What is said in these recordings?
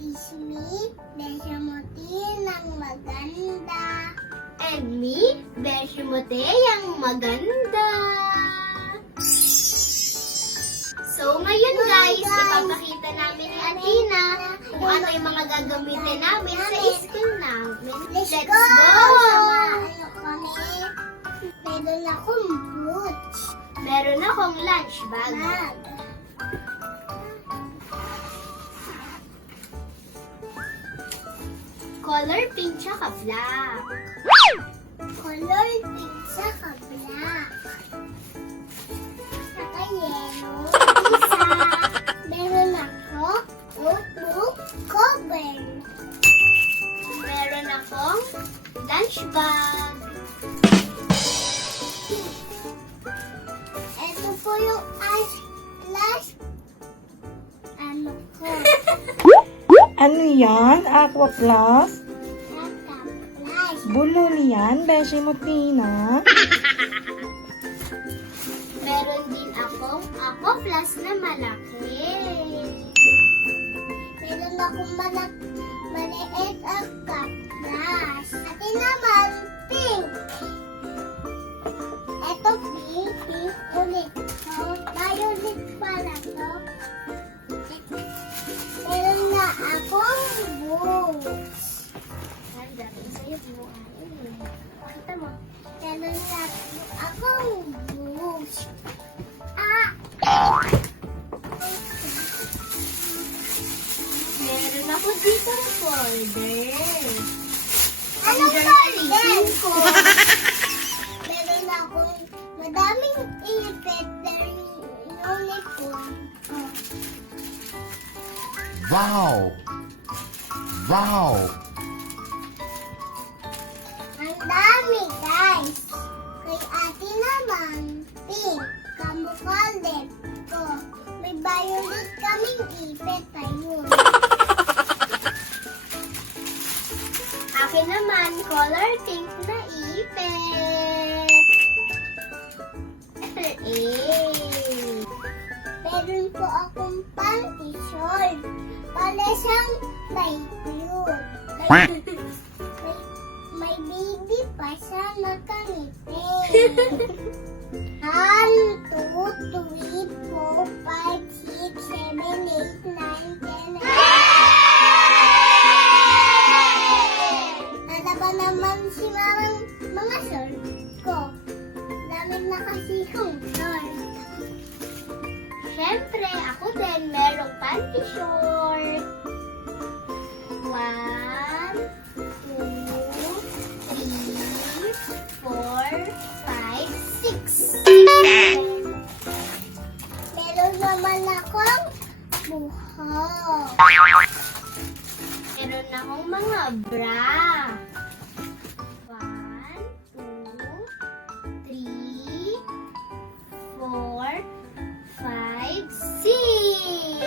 is me, Beshamote ng maganda. And me, Beshamote ang maganda. So ngayon guys, ipapakita namin ni Athena kung ano yung mga gagamitin namin sa school namin. Let's go! Samahan niyo kami. Meron akong boots. Meron akong lunch bag. Bag. Color pink tsaka black. Color pink sa black. Saka yellow. Isa. Meron ako notebook cover. Meron akong lunch bag. Ito po yung last ano ko. Ano yan? Aqua Plus? Naka-flash. Bulo niyan, Beshamotina. Meron din akong Aqua Plus na malaki. Meron akong maliit ang kaplas. Ate naman, pink. Ito pink, pink ulit. So, violet pala to. Meron na akong boots. Ang dami sa'yo buhayin. Pakita mo. Meron na akong boots. Ah! Meron ako dito ng folder. Anong folder ko? Meron akong madaming ipit uniform. Wow! Wow! Ang dami, guys. Kay ate naman, pink. Kamukha lip ko. May violet kaming ipit. Ayun. Akin naman, color pink na ipit. Letter A. Meron po akong panty short. Para siyang may cute. May baby pa siya nakangiti. 1, 2, 3, 4, 5, 6, 7, 8, 9, 10. Ano ba naman si mamang mga short ko? Lamig na kasi yung short. Siyempre, ako din merong panty short. 1, 2, 3, 4, 5, 6. Meron naman akong buhok. Meron akong mga bra. 1, 2, 3, 4, 5, 6.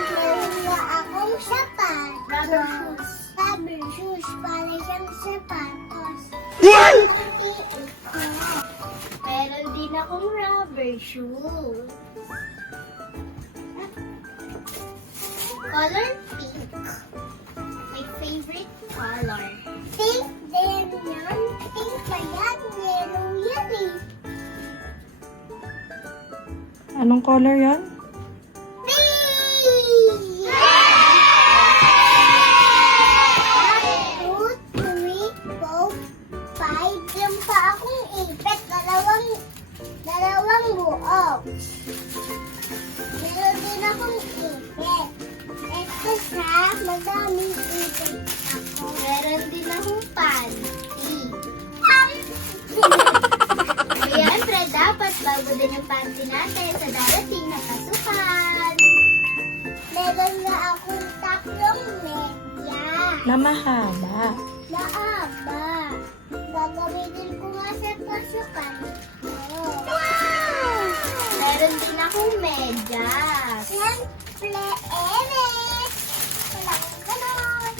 Meron na akong sapat. Rubber shoes. Rubber shoes. Para siyang sapatos. Meron din akong rubber shoes. Color pink. My favorite color. Pink din yan. Pink pa yan. Yellow yan eh. Anong color yan? Pink! 1, 2, 3, 4, 5. Yung pa akong ipit. Dalawang buok. Meron din akong ipit. Ito siya, madaming ipit ako. Meron din akong panty. Siyempre, dapat bago din yung panty natin sa darating na pasukan. Meron na akong tatlong medya. Na mahaba. Naaba. Gagamitin ko nga sa pasukan. Oh. Meron din akong medyas. Siyempre, Eric. Walang ganon.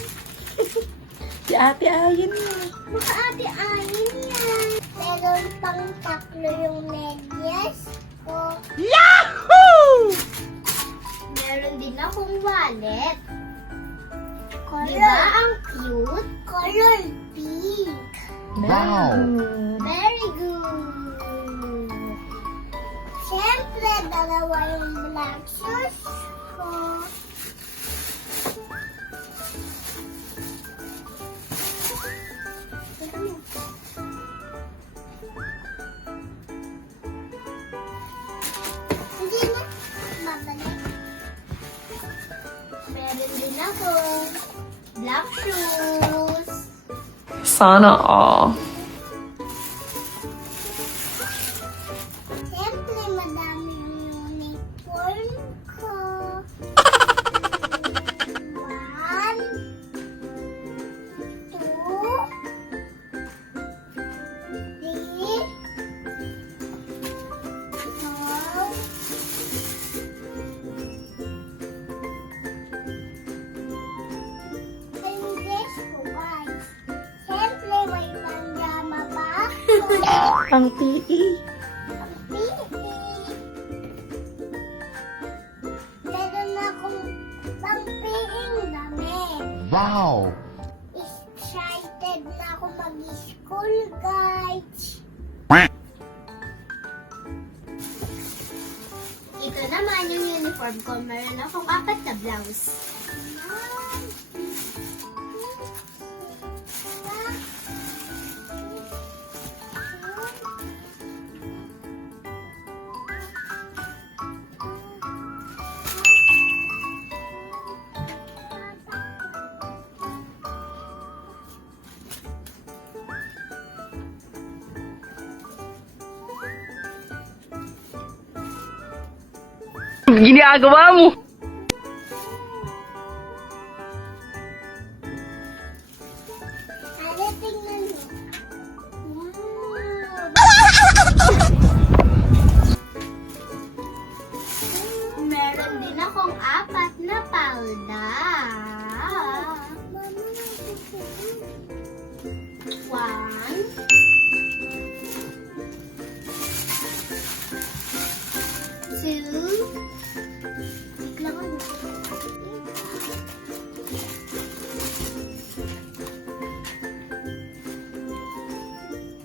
Si Ate Ayin yun. Baka ate ayin yan. Meron pang tatlo yung medyas ko. Meron din akong wallet. Diba ang cute? Color pink. Wow. Good. Very good. Siyempre, dalawa yung black shoes ko. Hindi na. Babalik. Meron din ako. Black shoes. Sana all. Siyempre, madami yung uniform ko. 1, 2, 3, 4. Ang dress ko, guys. Siyempre, may pajama pa ako. Pang PE. Meron akong pang-piing damit. Wow. Excited na ako mag-school, guys. Ito naman yung uniform ko. Meron akong 4 na blouse. Ginagawa mo. Ano, tingnan mo. Meron din akong 4 na palda. One. Two. Bigla ko.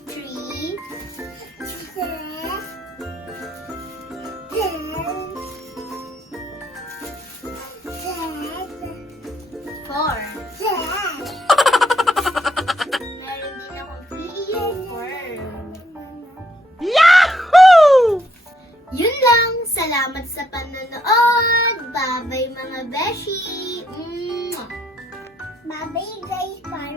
Three. Four. Meron din akong PE uniform. Yun lang. Salamat sa panonood. Bye-bye mga beshi. Mwah. Bye-bye, guys. Para